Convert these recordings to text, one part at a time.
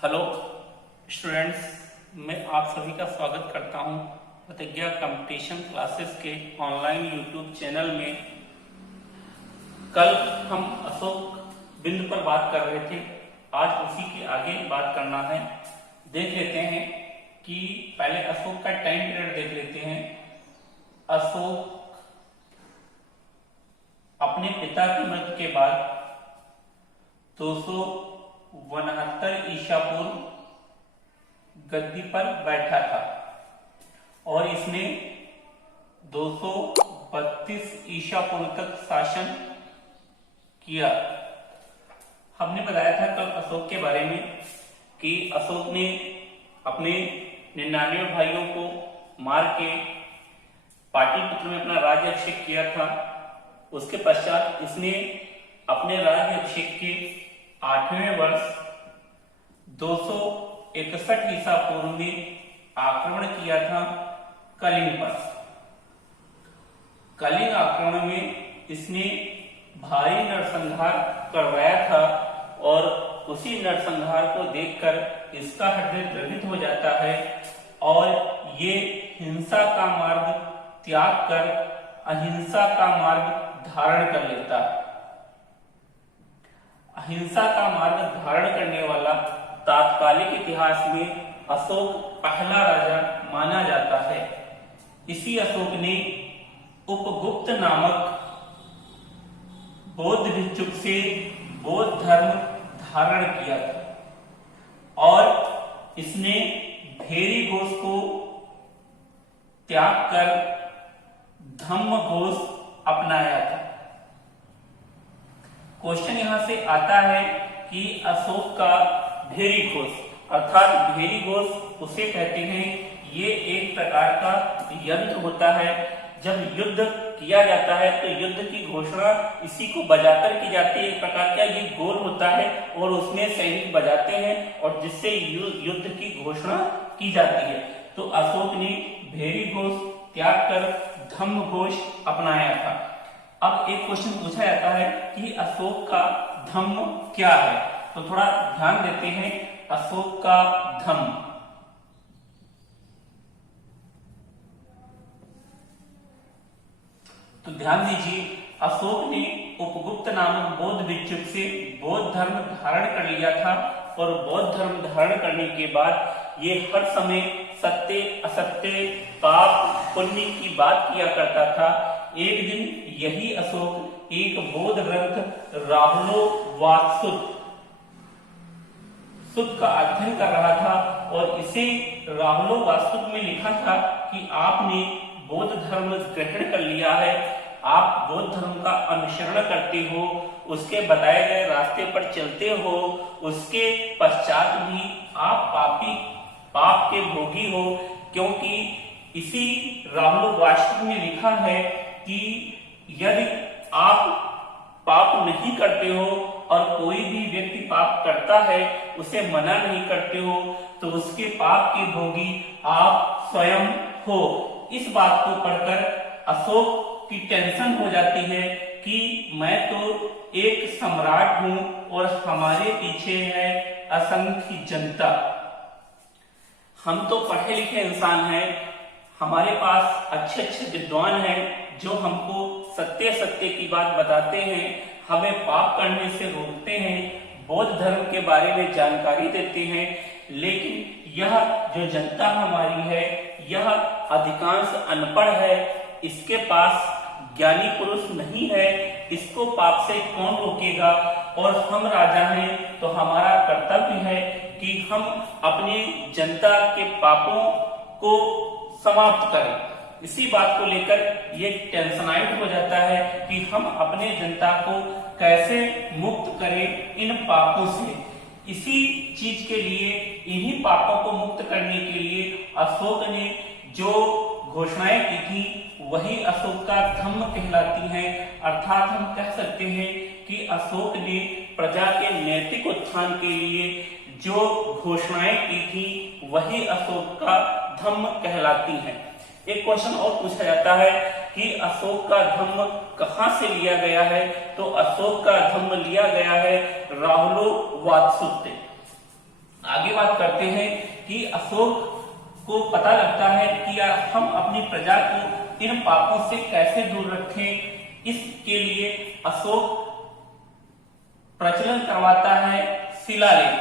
Hello students, मैं आप सभी का स्वागत करता हूं प्रतिज्ञा कंपटीशन क्लासेस के ऑनलाइन यूट्यूब चैनल में। कल हम अशोक बिंदु पर बात कर रहे थे, आज उसी के आगे बात करना है। देख लेते हैं कि पहले अशोक का टाइम पीरियड देख लेते हैं। अशोक अपने पिता की मृत्यु के बाद 269 ईसा पूर्व गद्दी पर बैठा था और इसने 232 ईसा पूर्व तक शासन किया। हमने बताया था कल अशोक के बारे में कि अशोक ने अपने 99 भाइयों को मार के पाटलिपुत्र में अपना राज्य अभिषेक किया था। उसके पश्चात इसने अपने राज्य अभिषेक के 8वें वर्ष 261 ईसा पूर्व में आक्रमण किया था कलिंग पर। कलिंग आक्रमण में इसने भारी नरसंहार करवाया था और उसी नरसंहार को देखकर इसका हृदय द्रवित हो जाता है और ये हिंसा का मार्ग त्याग कर अहिंसा का मार्ग धारण कर लेता है। अहिंसा का मार्ग धारण करने वाला तात्कालिक इतिहास में अशोक पहला राजा माना जाता है। इसी अशोक ने उपगुप्त नामक बौद्ध भिक्षुक से बौद्ध धर्म धारण किया था और इसने भेरी घोष को त्याग कर धम्म घोष अपनाया था। क्वेश्चन यहां से आता है कि अशोक का भेरी घोष अर्थात भेरी घोष उसे कहते हैं, ये एक प्रकार का यंत्र होता है। जब युद्ध किया जाता है तो युद्ध की घोषणा इसी को बजाकर की जाती है। एक प्रकार का ये गोल होता है और उसमें सैनिक बजाते हैं और जिससे युद्ध की घोषणा की जाती है। तो अशोक ने भेरी घोष त्याग कर धम्म घोष अपनाया था। अब एक क्वेश्चन पूछा जाता है कि अशोक का धम्म क्या है, तो थोड़ा ध्यान देते हैं। अशोक का धम्म तो ध्यान दीजिए, अशोक ने उपगुप्त नामक बौद्ध भिक्षुक से बौद्ध धर्म धारण कर लिया था और बौद्ध धर्म धारण करने के बाद ये हर समय सत्य असत्य पाप पुण्य की बात किया करता था। एक दिन यही अशोक एक बौद्ध ग्रंथ राहुलोवाद सुत का अध्ययन कर रहा था और इसे राहुलोवाद में लिखा था कि आपने बौद्ध धर्म ग्रहण कर लिया है, आप बौद्ध धर्म का अनुसरण करते हो, उसके बताए गए रास्ते पर चलते हो, उसके पश्चात भी आप पाप के भोगी हो। क्योंकि इसी राहुलोवाद में लिखा है कि यदि आप पाप नहीं करते हो और कोई भी व्यक्ति पाप करता है उसे मना नहीं करते हो तो उसके पाप के भोगी आप स्वयं हो। इस बात को पढ़कर अशोक की टेंशन हो जाती है कि मैं तो एक सम्राट हूं और हमारे पीछे है असंख्य जनता। हम तो पढ़े लिखे इंसान हैं, हमारे पास अच्छे अच्छे विद्वान हैं जो हमको सत्य सत्य की बात बताते हैं, हमें पाप करने से रोकते हैं, बौद्ध धर्म के बारे में जानकारी देते हैं। लेकिन यह जो जनता हमारी है यह अधिकांश अनपढ़ है, इसके पास ज्ञानी पुरुष नहीं है, इसको पाप से कौन रोकेगा। और हम राजा हैं तो हमारा कर्तव्य है कि हम अपनी जनता के पापों को समाप्त करें। इसी बात को लेकर ये टेंशनाइट हो जाता है कि हम अपने जनता को कैसे मुक्त करें इन पापों से। इसी चीज के लिए, इन्हीं पापों को मुक्त करने के लिए अशोक ने जो घोषणाएं की थी वही अशोक का धम्म कहलाती हैं। अर्थात हम कह सकते हैं कि अशोक ने प्रजा के नैतिक उत्थान के लिए जो घोषणाएं की थी वही अशोक का धम्म कहलाती हैं। एक क्वेश्चन और पूछा जाता है कि अशोक का धम्म कहां से लिया गया है, तो अशोक का धम्म लिया गया है राहुलोवाद से। आगे बात करते हैं कि अशोक को पता लगता है कि यार हम अपनी प्रजा को इन पापों से कैसे दूर रखें। इसके लिए अशोक प्रचलन करवाता है शिलालेख,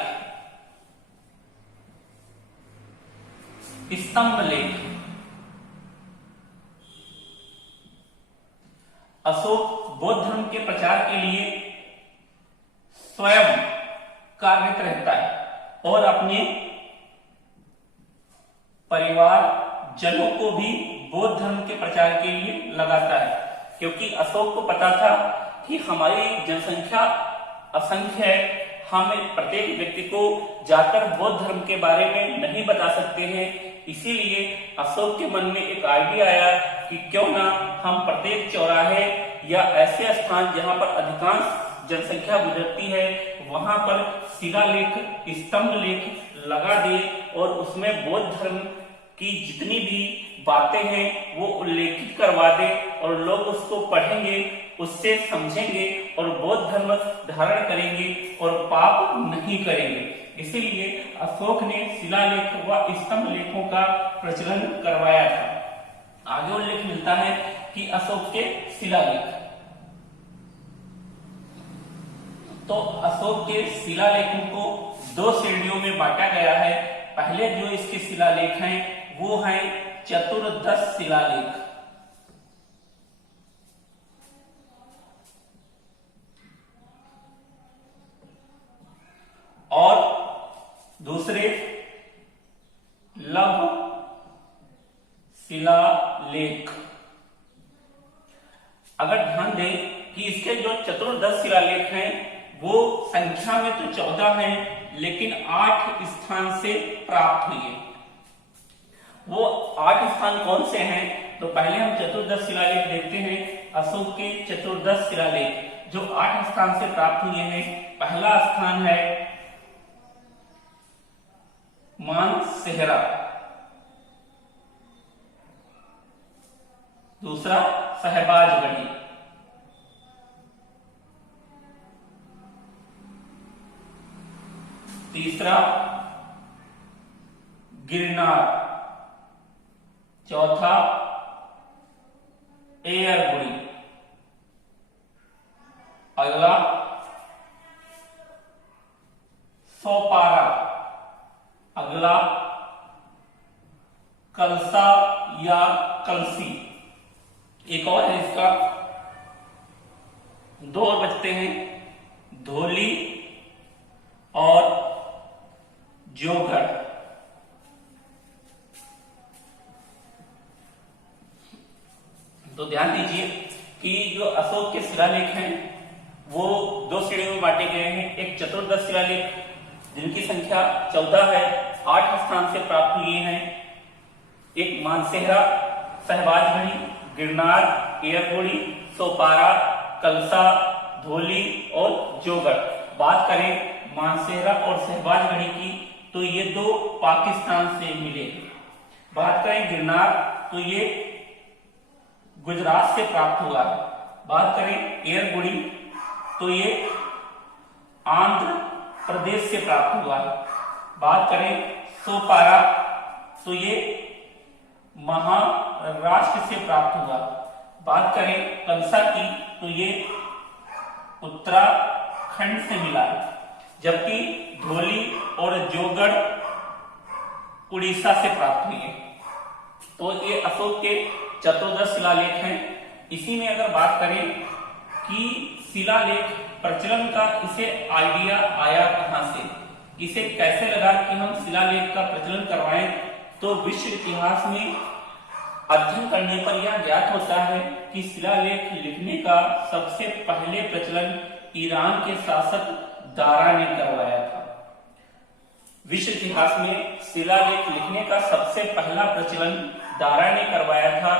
स्तंभ लेख। अशोक बौद्ध धर्म के प्रचार के लिए स्वयं कार्यरत रहता है और अपने परिवार जनों को भी बौद्ध धर्म के प्रचार के लिए लगाता है, क्योंकि अशोक को पता था कि हमारी जनसंख्या असंख्य है, हमें प्रत्येक व्यक्ति को जाकर बौद्ध धर्म के बारे में नहीं बता सकते हैं। इसीलिए अशोक के मन में एक आइडिया आया कि क्यों ना हम प्रत्येक चौराहे या ऐसे स्थान जहां पर अधिकांश जनसंख्या गुजरती है वहां पर शिलालेख, स्तंभ लेख लगा दे और उसमें बौद्ध धर्म की जितनी भी बातें हैं वो उल्लेखित करवा दे और लोग उसको पढ़ेंगे, उससे समझेंगे और बौद्ध धर्म धारण करेंगे और पाप नहीं करेंगे। इसीलिए अशोक ने शिलालेख व स्तंभ लेखों का प्रचलन करवाया था। आगे उल्लेख मिलता है कि अशोक के शिलालेख, तो अशोक के शिलालेखों को दो श्रेणियों में बांटा गया है। पहले जो इसके शिलालेख हैं वो हैं चतुर्दश शिलालेख, और दूसरे लघु शिलालेख। अगर ध्यान दें कि इसके जो चतुर्दश शिलालेख हैं वो संख्या में तो 14 हैं, लेकिन 8 स्थान से प्राप्त हुए। वो 8 स्थान कौन से हैं? तो पहले हम चतुर्दश शिलालेख देखते हैं। अशोक के चतुर्दश शिलालेख जो 8 स्थान से प्राप्त हुए हैं, पहला स्थान है मानसेहरा, दूसरा सहबाजगढ़ी, तीसरा गिरनार, चौथा एयरगुड़ी, अगला सोपारा, अगला कलसा या कलसी। एक और है इसका, 2 और बचते हैं, धोली और जोगढ़। तो ध्यान दीजिए कि जो अशोक के शिलालेख हैं वो 2 श्रेणियों में बांटे गए हैं। एक चतुर्दश शिलालेख जिनकी संख्या 14 है, 8 स्थान से प्राप्त हुए हैं। एक मानसेहरा, सहबाजगढ़ी, गिरनार, एयरगुड़ी, सोपारा, कलसा, धोली और जोगढ़। बात करें मानसेहरा और सहबाजगढ़ी की तो ये 2 पाकिस्तान से मिले। बात करें गिरनार तो ये गुजरात से प्राप्त हुआ। बात करें एयरगुड़ी तो ये आंध्र प्रदेश से प्राप्त हुआ। बात करें सोपारा तो ये महाराष्ट्र से प्राप्त हुआ। बात करें कलसा की तो ये उत्तराखंड से मिला, जबकि धोली और जोगढ़ उड़ीसा से प्राप्त हुए। तो ये अशोक के चतुर्दश शिलालेख हैं। इसी में अगर बात करें कि शिलालेख प्रचलन का इसे आइडिया आया कहां से, इसे कैसे लगा कि हम शिलालेख का प्रचलन करवाएं, तो विश्व इतिहास में अध्ययन करने पर यह ज्ञात होता है कि शिलालेख लिखने का सबसे पहले प्रचलन ईरान के शासक दारा ने करवाया था। विश्व इतिहास में शिलालेख लिखने का सबसे पहला प्रचलन दारा ने करवाया था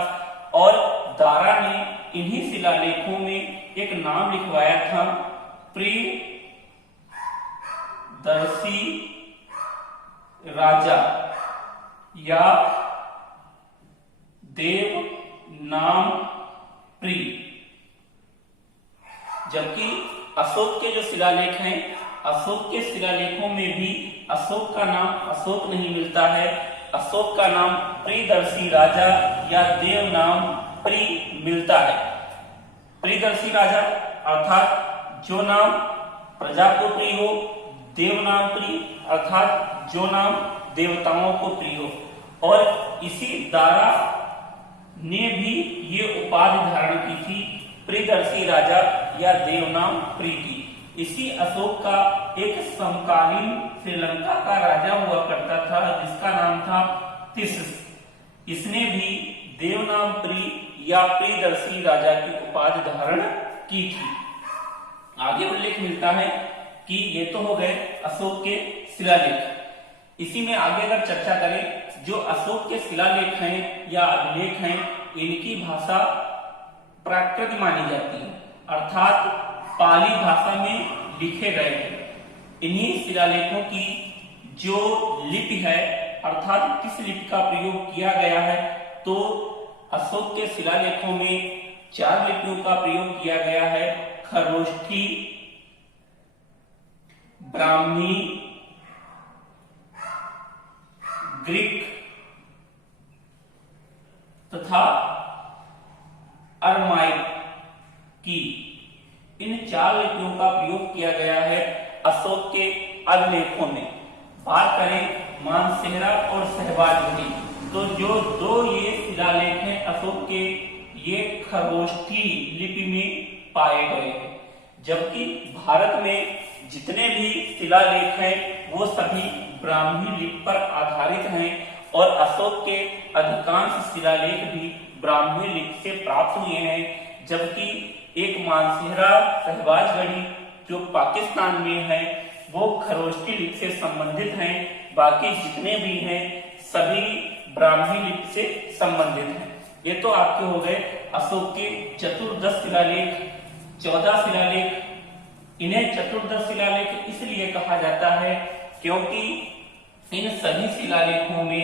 और दारा ने इन्हीं शिलालेखों में एक नाम लिखवाया था, प्रियदर्शी राजा या देव नाम प्रिय। जबकि अशोक के जो शिलालेख हैं अशोक के शिलालेखों में भी अशोक का नाम अशोक नहीं मिलता है। अशोक का नाम प्रियदर्शी राजा या देव नाम प्रि मिलता है। प्रियदर्शी राजा अर्थात जो नाम प्रजा को प्रिय हो, देव नाम प्रिय अर्थात जो नाम देवताओं को प्रिय हो। और इसी दारा ने भी ये उपाधि धारण की थी, प्रियदर्शी राजा या देव नाम प्रिय की। इसी अशोक का एक समकालीन श्रीलंका का राजा हुआ करता था जिसका नाम था तिस्स। इसने भी देव नाम प्रिय या प्रियदर्शी राजा की उपाधि धारण की थी। आगे उल्लेख मिलता है कि ये तो हो गए अशोक के शिलालेख। इसी में आगे अगर चर्चा करें, जो अशोक के शिलालेख हैं या अभिलेख हैं, इनकी भाषा प्राकृत मानी जाती है, अर्थात पाली भाषा में लिखे गए हैं। इन्हीं शिलालेखों की जो लिपि है, अर्थात किस लिपि का प्रयोग किया गया है, तो अशोक के शिलालेखों में 4 लिपियों का प्रयोग किया गया है। खरोष्ठी, ब्राह्मी, ग्रीक तथा अरमाइक की, इन 4 लिपियों का प्रयोग किया गया है अशोक के अभिलेखों में। बात करें मानसेहरा और सहबाज की, तो जो 2 ये शिलालेख हैं अशोक के, ये खरोष्ठी लिपि में पाए गए हैं। जबकि भारत में जितने भी शिलालेख हैं वो सभी ब्राह्मी लिपि पर आधारित हैं और अशोक के अधिकांश शिलालेख भी ब्राह्मी लिपि से प्राप्त हुए हैं। जबकि एक मानसेहरा सहबाजगढ़ी जो पाकिस्तान में है वो खरोष्ठी लिपि से संबंधित हैं। बाकी जितने भी हैं सभी ब्राह्मी लिपि से संबंधित हैं। ये तो आपके हो गए अशोक के चतुर्दश शिलालेख, 14 शिलालेख। इन्हें चतुर्दश शिलालेख इसलिए कहा जाता है क्योंकि इन सभी शिलालेखों में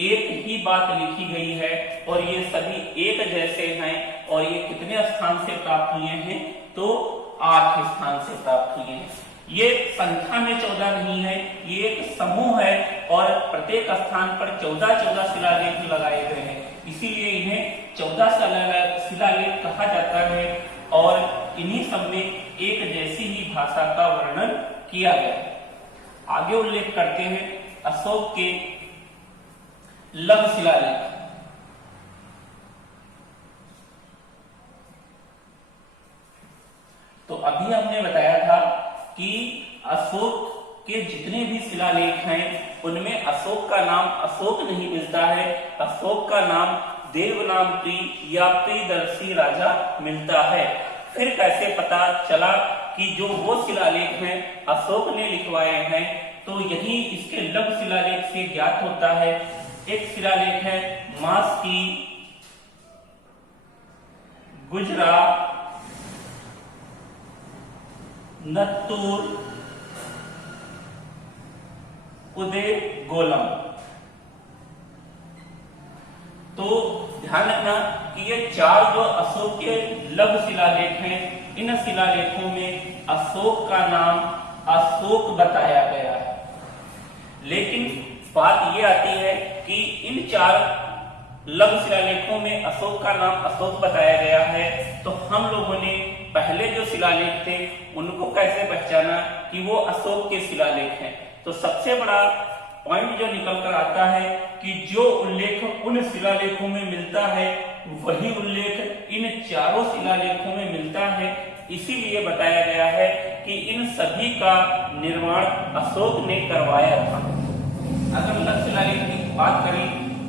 एक ही बात लिखी गई है और ये सभी एक जैसे हैं। और ये कितने स्थान से प्राप्त हुए हैं, तो 8 स्थान से प्राप्त हुए हैं। ये संख्या में 14 नहीं है, ये एक समूह है और प्रत्येक स्थान पर 14 शिलालेख लगाए गए हैं, इसीलिए इन्हें 14 शिलालेख कहा जाता है। और इन्हीं सब में एक जैसी ही भाषा का वर्णन किया गया है। आगे उल्लेख करते हैं अशोक के लघु शिलालेख। तो अभी हमने बताया था कि अशोक के जितने भी शिलालेख हैं उनमें अशोक का नाम अशोक नहीं मिलता है, अशोक का नाम देव नाम प्रिय या प्रियदर्शी राजा मिलता है। फिर कैसे पता चला कि जो वो शिलालेख हैं अशोक ने लिखवाए हैं, तो यही इसके लघु शिलालेख से ज्ञात होता है। एक शिलालेख है मास्की, गुजरात, नत्तूर, उदय गोलम। तो ध्यान रखना कि ये 4 जो अशोक के लघु शिलालेख हैं, इन शिलालेखों में अशोक का नाम अशोक बताया गया है। लेकिन बात ये आती है कि इन 4 लघु शिलालेखों में अशोक का नाम अशोक बताया गया है, तो हम लोगों ने पहले जो शिलालेख थे उनको कैसे पहचाना कि वो अशोक के शिलालेख हैं। तो सबसे बड़ा पॉइंट जो निकल कर आता है कि जो उल्लेख उन शिलालेखों में मिलता है वही उल्लेख इन 4 शिलालेखों में मिलता है। इसीलिए बताया गया है कि इन सभी का निर्माण अशोक ने करवाया था। अगर लघु शिलालेख की बात करें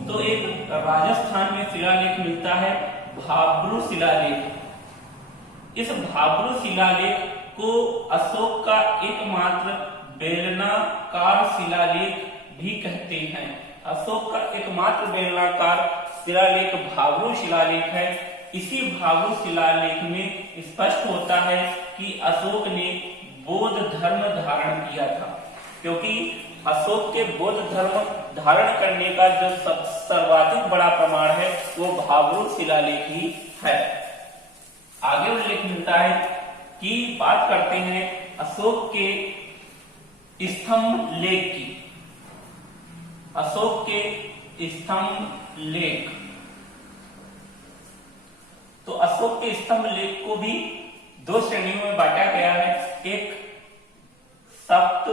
तो एक राजस्थान में शिलालेख मिलता है भाब्रू शिलालेख। इस भाब्रू शिलालेख को अशोक का एकमात्र बेलनाकार शिलालेख भी कहते हैं। अशोक का एकमात्र बेलनाकार शिलालेख भाब्रू शिलालेख है। इसी भाब्रू शिलालेख में स्पष्ट होता है कि अशोक ने बौद्ध धर्म धारण किया था, क्योंकि अशोक के बौद्ध धर्म धारण करने का जो सर्वाधिक बड़ा प्रमाण है वो भाब्रू शिलालेख ही है। आगे उल्लेख मिलता है कि बात करते हैं अशोक के स्तंभ लेख की, अशोक के स्तंभ लेख। तो अशोक के स्तंभ लेख को भी दो श्रेणियों में बांटा गया है, एक सप्त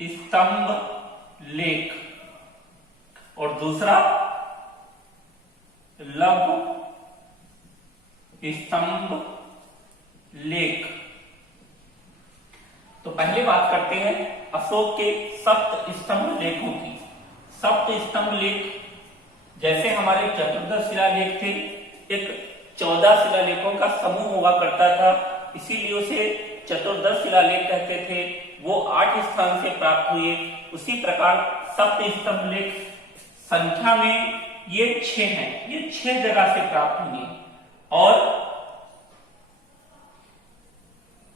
स्तंभ लेख और दूसरा लघु स्तंभ लेख। तो पहले बात करते हैं अशोक के सप्त स्तंभ लेखों की। सप्त स्तंभ लेख जैसे हमारे चतुर्दश शिलालेख थे, एक 14 शिलालेखों का समूह हुआ करता था, इसीलिए उसे चतुर्दश शिलालेख कहते थे। वो 8 स्थान से प्राप्त हुए। उसी प्रकार सप्त स्तंभ लेख संख्या में ये 6 हैं, ये 6 जगह से प्राप्त हुए और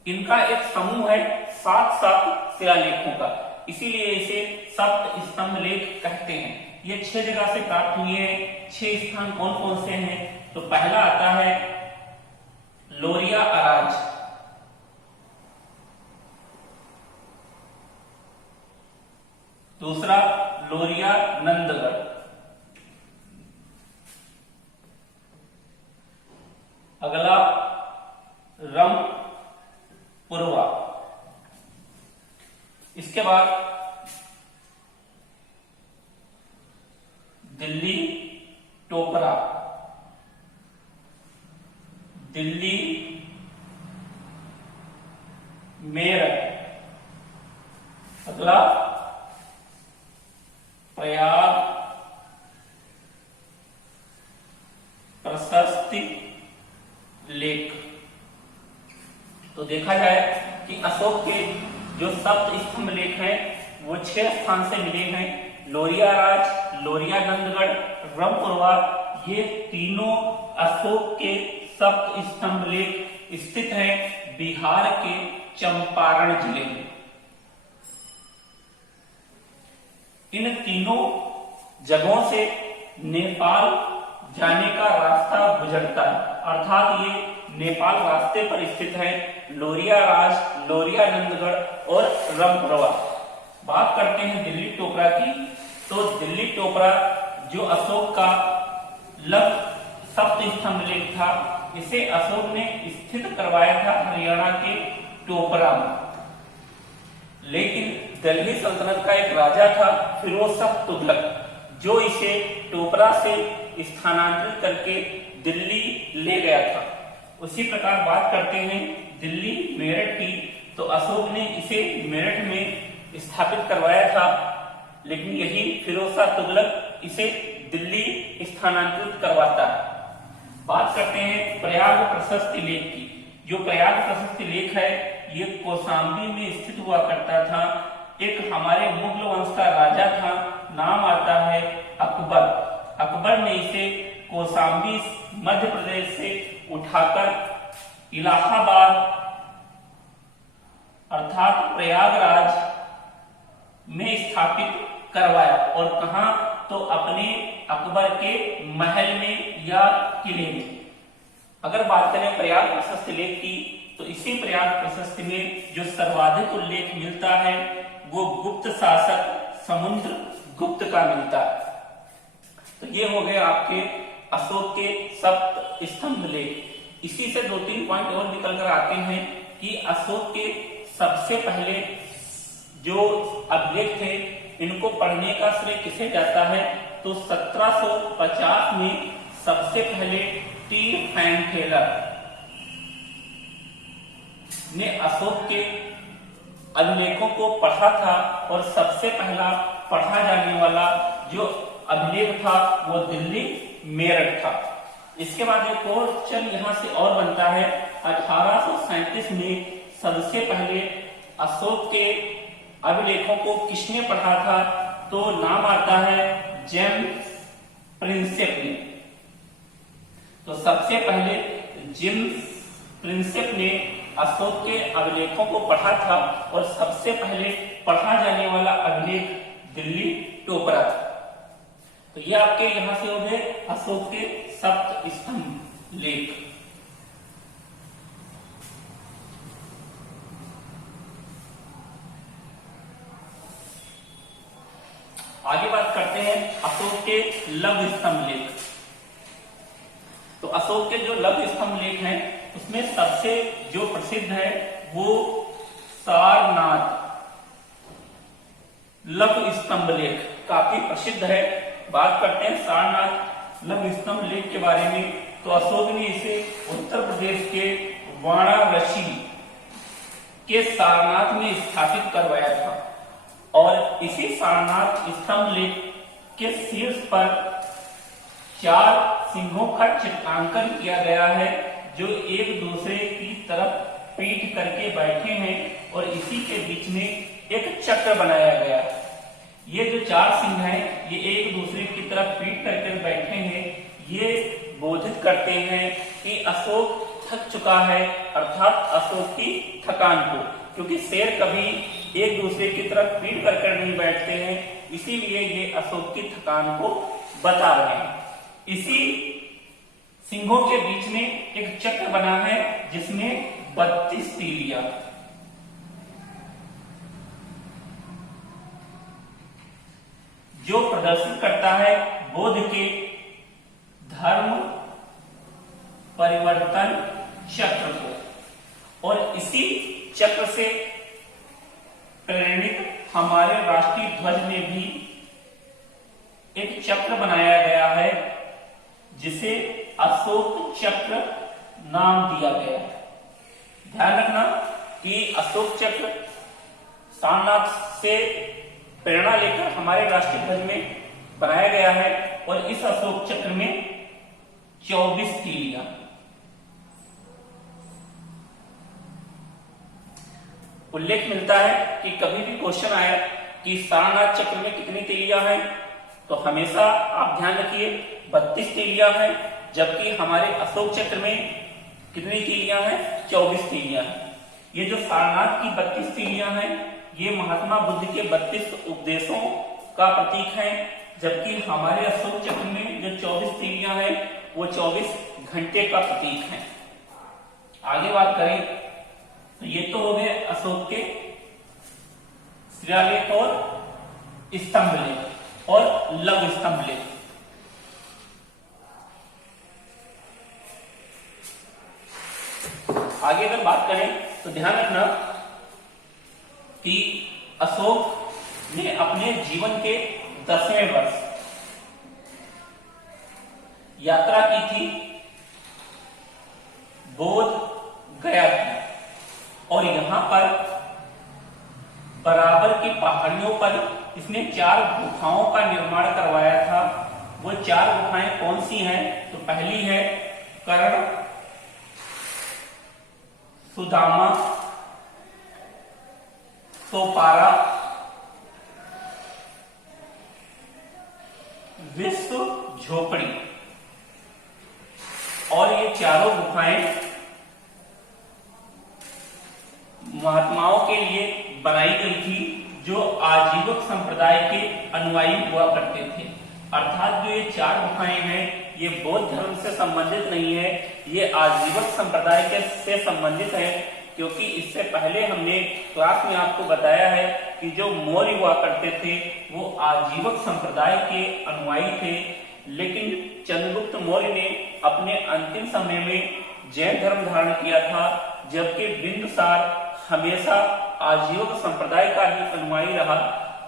इनका एक समूह है 7 शिलालेखों का, इसीलिए इसे सप्त स्तंभ लेख कहते हैं। ये 6 जगह से प्राप्त हुए हैं। 6 स्थान कौन कौन से हैं? तो पहला आता है लोरिया अराज, दूसरा लोरिया नंदगढ़, अगला रमपुरवा, इसके बाद दिल्ली टोपरा, दिल्ली मेरठ, अगला प्रयाग प्रशस्ति लेख। तो देखा जाए कि अशोक के जो सप्त स्तंभ लेख हैं वो 6 स्थान से मिले हैं। लोरिया राज, लोरिया नंदगढ़, रमपुरवा, ये तीनों अशोक के सप्त स्तंभ लेख स्थित हैं बिहार के चंपारण जिले में। इन तीनों जगहों से नेपाल जाने का रास्ता गुजरता है, अर्थात ये नेपाल रास्ते पर स्थित है। लोरिया राज, लोरिया नंदगढ़ और रमपुरवा। बात करते हैं दिल्ली टोपरा की। तो दिल्ली टोपरा जो अशोक का सप्त स्तंभ लेख था, इसे अशोक ने स्थित करवाया था हरियाणा के टोपरा में। लेकिन दिल्ली सल्तनत का एक राजा था फिरोज शाह तुगलक, जो इसे टोपरा से स्थानांतरित करके दिल्ली ले गया था। उसी प्रकार बात करते हैं दिल्ली मेरठ की। तो अशोक ने इसे मेरठ में स्थापित करवाया था, लेकिन यही फिरोज शाह तुगलक इसे दिल्ली स्थानांतरित करवाता है। बात करते हैं प्रयाग प्रशस्ति लेख की। जो प्रयाग प्रशस्ति लेख है ये कौशाम्बी में स्थित हुआ करता था। एक हमारे मुगल वंश का राजा था, नाम आता है अकबर। अकबर ने इसे कौशाम्बी मध्य प्रदेश से उठाकर इलाहाबाद अर्थात प्रयागराज में स्थापित करवाया। और कहा? तो अपने अकबर के महल में या किले में। अगर बात करें प्रयाग प्रशस्ति लेख की, तो इसी प्रयाग प्रशस्ति में जो सर्वाधिक उल्लेख मिलता है वो गुप्त शासक समुद्र गुप्त का मिलता है। तो ये हो गए आपके अशोक के सप्त स्तंभ लेख। इसी से 2-3 पॉइंट और निकल कर आते हैं कि अशोक के सबसे पहले जो अभिलेख थे इनको पढ़ने का श्रेय किसे जाता है? तो 1750 में सबसे पहले टी फैनखेलर ने अशोक के अभिलेखों को पढ़ा था और सबसे पहला पढ़ा जाने वाला जो अभिलेख था वो दिल्ली मेरठ था। इसके बाद एक और चल यहां से और बनता है। 1837 में सबसे पहले अशोक के अभिलेखों को किसने पढ़ा था? तो नाम आता है जेम्स प्रिंसेप ने। तो सबसे पहले जेम्स प्रिंसेप ने अशोक के अभिलेखों को पढ़ा था और सबसे पहले पढ़ा जाने वाला अभिलेख दिल्ली टोपरा था। तो ये आपके यहां से हो गए अशोक के सप्त स्तंभ लेख। आगे बात करते हैं अशोक के लघु स्तंभ लेख। तो अशोक के जो लघु स्तंभ लेख हैं उसमें सबसे जो प्रसिद्ध है वो सारनाथ लघु स्तंभ लेख काफी प्रसिद्ध है। बात करते हैं सारनाथ लघु स्तंभ लेख के बारे में। तो अशोक ने इसे उत्तर प्रदेश के वाराणसी के सारनाथ में स्थापित करवाया था और इसी सारनाथ स्तंभ लेख के शीर्ष पर 4 सिंहों का चित्रांकन किया गया है जो एक दूसरे की तरफ पीठ करके बैठे हैं और इसी के बीच में एक चक्र बनाया गया। ये जो 4 सिंह हैं ये एक दूसरे की तरफ पीठ करके बैठे हैं। ये बोधित करते हैं कि अशोक थक चुका है, अर्थात अशोक की थकान को, क्योंकि शेर कभी एक दूसरे की तरफ पीठ कर नहीं बैठते हैं, इसीलिए ये अशोक की थकान को बता रहे हैं। इसी सिंहों के बीच में एक चक्र बना है जिसमें 32 तीलियां, जो प्रदर्शित करता है बौद्ध के धर्म परिवर्तन चक्र को। और इसी चक्र से प्रेरित हमारे राष्ट्रीय ध्वज में भी एक चक्र बनाया गया है जिसे अशोक चक्र नाम दिया गया है। ध्यान रखना कि अशोक चक्र सारनाथ से प्रेरणा लेकर हमारे राष्ट्रीय ध्वज में बनाया गया है और इस अशोक चक्र में 24 तीलियां। उल्लेख मिलता है कि कभी भी क्वेश्चन आया कि सारनाथ चक्र में कितनी तीलियां हैं, तो हमेशा आप ध्यान रखिए 32 तीलियां हैं, जबकि हमारे अशोक चक्र में कितनी तीलियां हैं, 24 तीलियां हैं। ये जो सारनाथ की 32 तीलियां हैं ये महात्मा बुद्ध के 32 उपदेशों का प्रतीक है, जबकि हमारे अशोक चक्र में जो 24 तीलियां हैं वो 24 घंटे का प्रतीक है। आगे बात करें तो ये तो हो गए अशोक के शिलालेख और स्तंभ लेख और लघु स्तंभ लेख। आगे अगर बात करें तो ध्यान रखना कि अशोक ने अपने जीवन के 10वें वर्ष यात्रा की थी बोध गया की, और यहां पर बराबर की पहाड़ियों पर इसने 4 गुफाओं का निर्माण करवाया था। वो 4 गुफाएं कौन सी हैं? तो पहली है कर्ण, सुदामा, सोपारा, विश्व झोपड़ी। और ये चारों गुफाएं महात्माओं के लिए बनाई गई थी जो आजीवक संप्रदाय के अनुयायी हुआ करते थे। अर्थात जो ये 4 गुफाएं हैं ये बौद्ध धर्म से संबंधित नहीं है, ये आजीवक संप्रदाय के से संबंधित है, क्योंकि इससे पहले हमने क्लास में आपको बताया है कि जो मौर्य हुआ करते थे वो आजीवक संप्रदाय के अनुयायी थे, लेकिन चंद्रगुप्त मौर्य ने अपने अंतिम समय में जैन धर्म धारण किया था, जबकि बिंदुसार हमेशा आजीवक संप्रदाय का ही अनुयायी रहा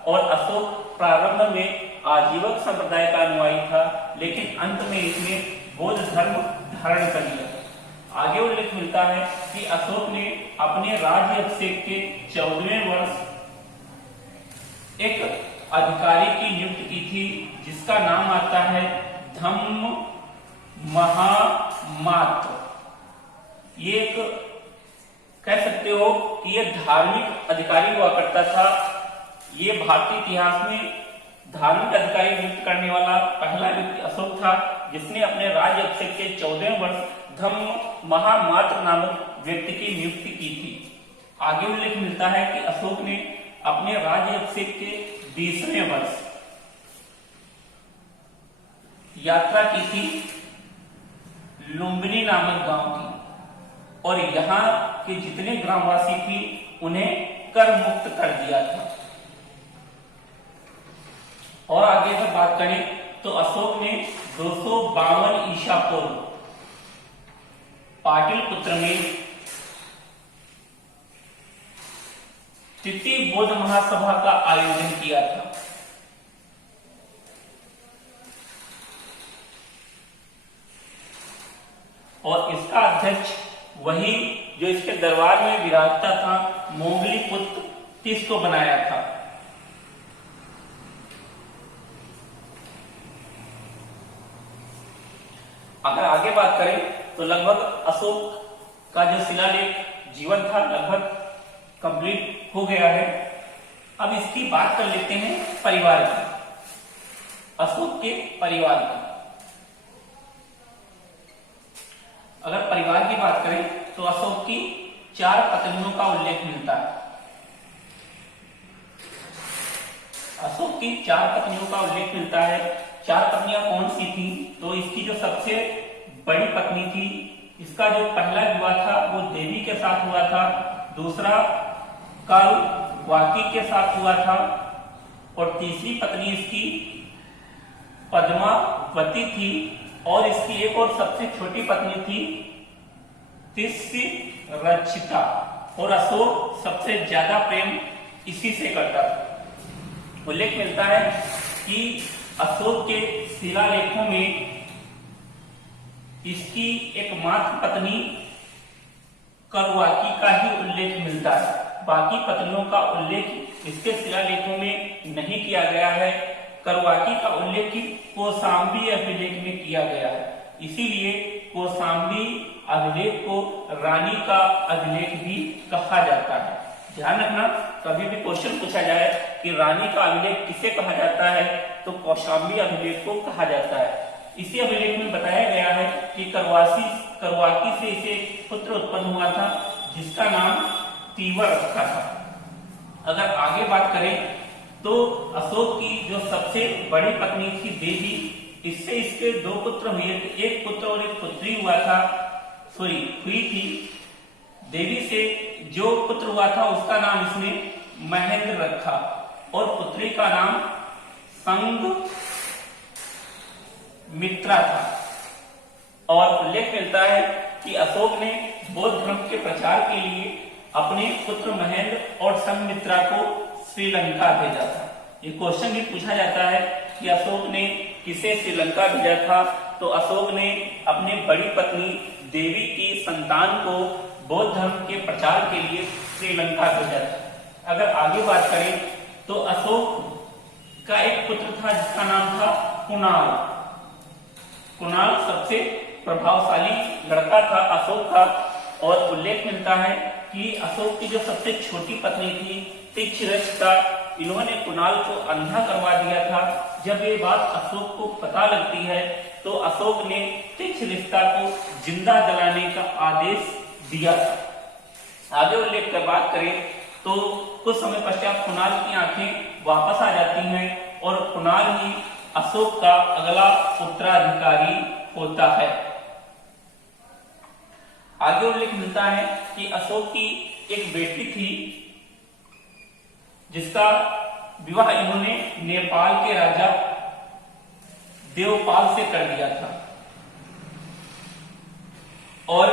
और अशोक प्रारंभ में आजीवक संप्रदाय का अनुयायी था, लेकिन अंत में इसने बौद्ध धर्म धारण कर लिया। आगे उल्लेख मिलता है कि अशोक ने अपने राज्य अभिषेक के 14वें वर्ष एक अधिकारी की नियुक्ति की थी जिसका नाम आता है धम्म महामात्र। ये एक कह सकते हो कि ये धार्मिक अधिकारी हुआ करता था। ये भारतीय इतिहास में धार्मिक अधिकारी नियुक्त करने वाला पहला व्यक्ति अशोक था, जिसने अपने राज्य अभिषेक के 14वें वर्ष धम्म महामात्र नामक व्यक्ति की नियुक्ति की थी। आगे उल्लेख मिलता है कि अशोक ने अपने राज्य अभिषेक के 20वें वर्ष यात्रा की थी लुम्बिनी नामक गांव की, और यहाँ के जितने ग्रामवासी थी उन्हें कर मुक्त कर दिया था। और आगे अगर बात करें तो अशोक ने 252 ईसा पूर्व पाटलिपुत्र में तृतीय बौद्ध महासभा का आयोजन किया था। और इसका अध्यक्ष वही जो इसके दरबार में विराजता था, मोंगली पुत्र तीस को बनाया था। अगर आगे बात करें तो लगभग अशोक का जो शिलालेख जीवन था लगभग कंप्लीट हो गया है। अब इसकी बात कर लेते हैं परिवार की, अशोक के परिवार की। अगर परिवार की बात करें तो अशोक की 4 पत्नियों का उल्लेख मिलता है। अशोक की 4 पत्नियों का उल्लेख मिलता है। 4 पत्नियां कौन सी थी? तो इसकी जो सबसे बड़ी पत्नी थी, इसका जो पहला विवाह था वो देवी के साथ हुआ था, दूसरा कालवाकी के साथ हुआ था, और तीसरी पत्नी इसकी पद्मावती थी, और इसकी एक और सबसे छोटी पत्नी थी तिस्रक्षिता। और अशोक सबसे ज्यादा प्रेम इसी से करता था। उल्लेख मिलता है कि अशोक के शिलालेखों में इसकी एकमात्र पत्नी करवाकी का ही उल्लेख मिलता है। बाकी पत्नियों का उल्लेख इसके शिलालेखों में नहीं किया गया है। करवाकी का उल्लेख कौशाम्बी अभिलेख में किया गया है, इसीलिए कौशाम्बी अभिलेख को रानी का अभिलेख भी कहा जाता है। ध्यान रखना, कभी भी क्वेश्चन पूछा जाए कि रानी का अभिलेख किसे कहा जाता है तो कौशाम्बी अभिलेख को कहा जाता है। इसी अभिलेख में बताया गया है कि करवाकी से इसे पुत्र उत्पन्न हुआ था जिसका नाम तीवर रखा था। अगर आगे बात करें तो अशोक की जो सबसे बड़ी पत्नी थी देवी, इससे इसके 2 पुत्र हुए थे, एक पुत्र और एक पुत्री हुआ था, हुई थी। देवी से जो पुत्र हुआ था उसका नाम इसने महेंद्र रखा, और पुत्री का नाम संग मित्रा था। और उल्लेख मिलता है कि अशोक ने बौद्ध धर्म के प्रचार के लिए अपने पुत्र महेंद्र और संघमित्रा को श्रीलंका भेजा था। ये क्वेश्चन भी पूछा जाता है कि अशोक ने किसे श्रीलंका भेजा था, तो अशोक ने अपने बड़ी पत्नी देवी की संतान को बौद्ध धर्म के प्रचार के लिए श्रीलंका भेजा था। अगर आगे बात करें तो अशोक का एक पुत्र था जिसका नाम था कुणाल। कुणाल सबसे प्रभावशाली लड़का था अशोक का, और उल्लेख मिलता है कि अशोक की जो सबसे छोटी पत्नी थी तिस्रक्षिता, इन्होंने कुणाल को अंधा करवा दिया था। जब ये बात अशोक को पता लगती है तो अशोक ने तिस्रक्षिता को जिंदा जलाने का आदेश दिया था। आगे उल्लेख कर बात करें तो कुछ समय पश्चात कुणाल की आंखें वापस आ जाती हैं और कुणाल ही अशोक का अगला उत्तराधिकारी होता है। आगे उल्लेख मिलता है कि अशोक की एक बेटी थी जिसका विवाह इन्होंने नेपाल के राजा देवपाल से कर दिया था, और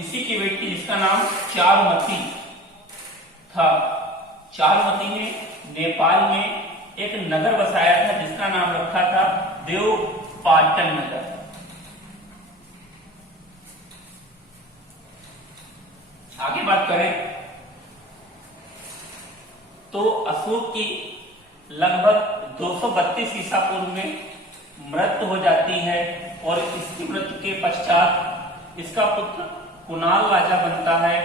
इसी की बेटी जिसका नाम चारुमती था। चारुमती ने नेपाल में एक नगर बसाया था जिसका नाम रखा था देवपाटन नगर। आगे बात करें तो अशोक की लगभग 232 ईसा पूर्व में मृत्यु हो जाती है, और इसकी मृत्यु के पश्चात इसका पुत्र कुणाल राजा बनता है।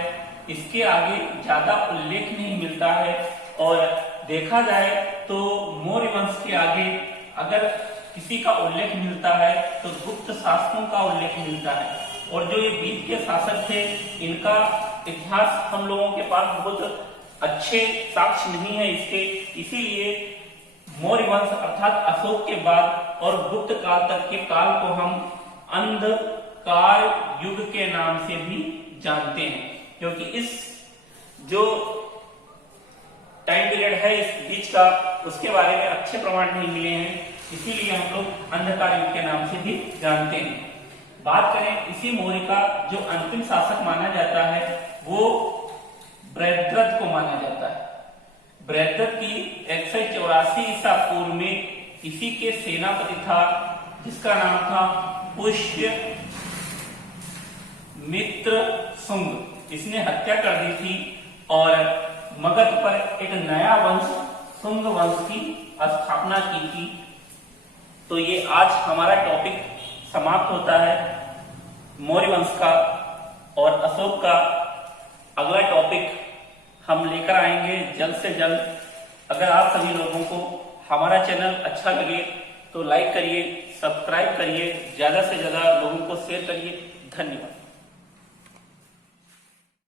इसके आगे ज्यादा उल्लेख नहीं मिलता है, और देखा जाए तो मौर्य वंश के आगे अगर किसी का उल्लेख मिलता है तो गुप्त शासकों का उल्लेख मिलता है, और जो ये बीच के शासक थे इनका इतिहास हम लोगों के पास बहुत अच्छे साक्ष्य नहीं है इसके, इसीलिए मौर्य वंश अर्थात अशोक के बाद और गुप्त काल तक के काल को हम अंधकार युग के नाम से भी जानते हैं, क्योंकि इस जो टाइम पीरियड है इस बीच का उसके बारे में अच्छे प्रमाण नहीं मिले हैं, इसीलिए हम लोग अंधकार युग के नाम से भी जानते हैं। बात करें इसी मौर्य का जो अंतिम शासक माना जाता है वो बृहद्रथ को माना जाता है। बृहद्रथ की 184 ईसा पूर्व में इसी के सेनापति था जिसका नाम था पुष्य मित्र शुंग। इसने हत्या कर दी थी और मगध पर एक नया वंश शुंग वंश की स्थापना की थी। तो ये आज हमारा टॉपिक समाप्त होता है मौर्य वंश का और अशोक का। अगला टॉपिक हम लेकर आएंगे जल्द से जल्द। अगर आप सभी लोगों को हमारा चैनल अच्छा लगे तो लाइक करिए, सब्सक्राइब करिए, ज्यादा से ज्यादा लोगों को शेयर करिए। धन्यवाद।